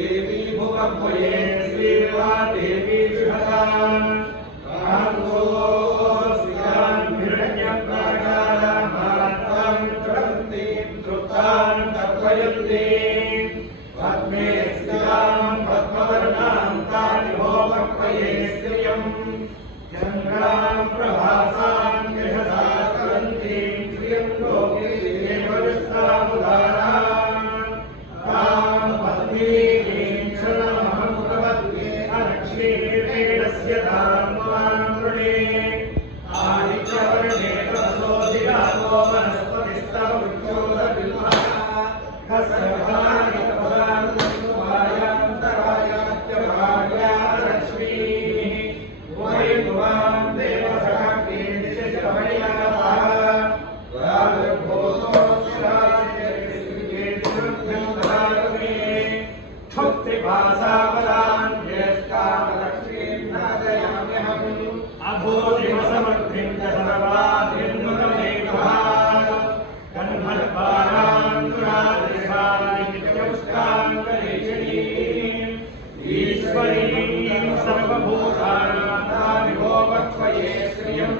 देवी भुवक्वये श्रीवा देवी विहतान् कान्तोऽस्यान् हिरण्यप्राकारामात्तां चरन्तीं तृप्तां तर्पयन्ति पद्मे स्थितां पद्मवर्णां तानि भुवक्वये श्रियं चन्द्रां प्रभासां गृहदा करन्तीं श्रियं लोके देवविष्टामुदाराः तां पद्मीं शरणमहं प्रपद्ये अनक्षीर्वेदस्य तां मां वृणे आदित्यवर्णे तपसोऽधिरागो वनस्पतिस्तव उद्योतबिल्वः हसर्वाणि तपसान्तरायान्तरायात्यभार्या लक्ष्मीः वैभवां देवसखीं दिशमयाः क्षुत्रिभासावदान् ज्येष्ठालक्ष्मीं नादयाम्यहम् अभूतिमसमग्निं च सर्वाधिन्नुतमेकः गन्धर्वाणान्तरादिशानि नित्यपुष्टान्तरीक्षणीम् ईश्वरीं सर्वभूतानां तामिहोपक्वये श्रियं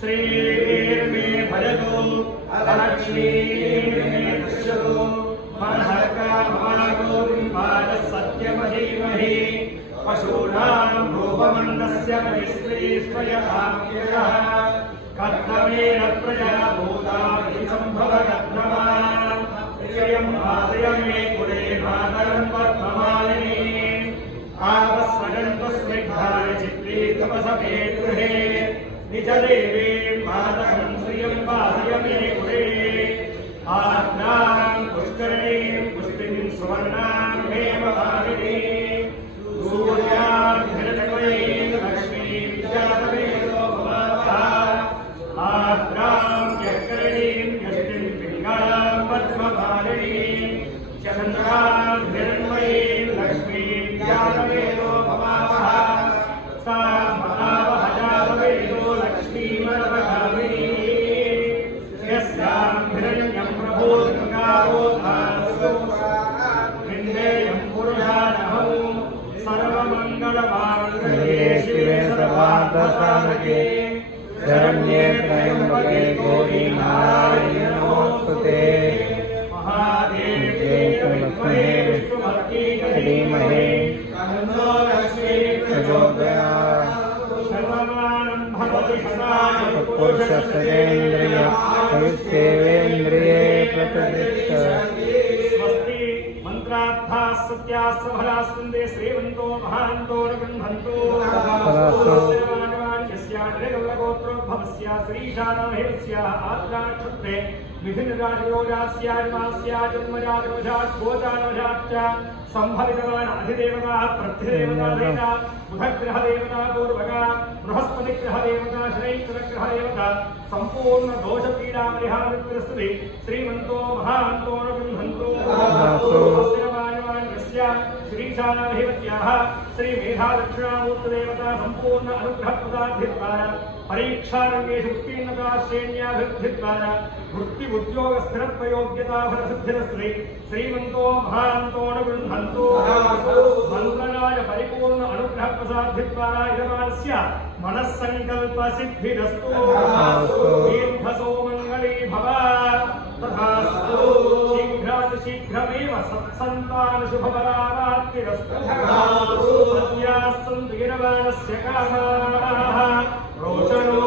श्रीर्मे भजतु अलक्ष्मीं मे पश्यतु सत्यमधीमहि पशूनां रूपमन्दस्य परिश्रीष्वयताम्यः कर्तमेन प्रजया भूतानि सम्भवकर्तमा श्रियं आश्रयं मे कुले मातरं पद्ममालिनी आवस्वगन्तु स्निग्धाय चित्ते तपसमे गृहे निजदेवीं मातरं श्रियं पालय मे कुले आज्ञां पुष्करणीं पुष्टिं सुवर्णां हेमवारिणीं सूर्याभिरजमयीं लक्ष्मीं जातवेदो भवावः आज्ञां यज्ञरणीं यष्टिं पिङ्गलां पद्मवारिणीं चन्द्राभिरण्मयीं लक्ष्मीं जातवेदो भवावः सा महावह जातवेदो लक्ष्मीमनवगामिनी यस्यां हिरण्यं प्रभोदङ्गारोधास्यं पुरुषानहं सर्वमङ्गलमाङ्गल्ये शिवे सर्वार्थसाधके शरण्ये त्र्यम्बके गौरी नारायणी नमोस्तुते महादेव्ये विद्महे विष्णुपत्नी धीमहि तन्नो लक्ष्मी प्रचोदयात् सर्वमानं भवति सदाय पुरुषस्तेन्द्रिय सेवेन्द्रिये प्रतिष्ठति स्वस्ति मंत्रार्थाः सत्याः सफलाः सन्ते श्रीमन्तो महान्तो न गृह्णन्तो यस्याग्रगौरगोत्रोद्भवस्य श्रीशानाहेस्याः आद्राक्षत्रे विभिन्नराजयोजास्याजमास्या जन्मजातवशात् गोचारवशाच्च संभवितवान् अधिदेवता प्रत्यदेवता बुधग्रहदेवता पूर्वका बृहस्पतिग्रहदेवता शनैश्चरग्रहदेवता संपूर्ण दोषपीडापरिहारकृतस्तुति श्रीमन्तो महान्तो न गृह्णन्तो श्रीशानाधिपत्याः श्रीमेधादक्षिणामूर्तदेवता संपूर्ण अनुग्रहप्रदाधिद्वारा परीक्षारङ्गेषु उत्तीर्णता श्रेण्याभिवृद्धिद्वारा वृत्ति उद्योग स्थिरत्वयोग्यता फलसिद्धिरस्ति श्रीमन्तो महान्तो न गृह्णन्तो मन्त्रराय परिपूर्ण अनुग्रहप्रसाद्धिद्वारा इदमानस्य मनस्सङ्कल्प सिद्धिरस्तु दीर्घसो मङ्गली भव तथास्तु शीघ्रातिशीघ्रमेव सत्सन्तान शुभफलाप्तिरस्तु सत्याः सन्तु गिरवाणस्य कामाः रोचनो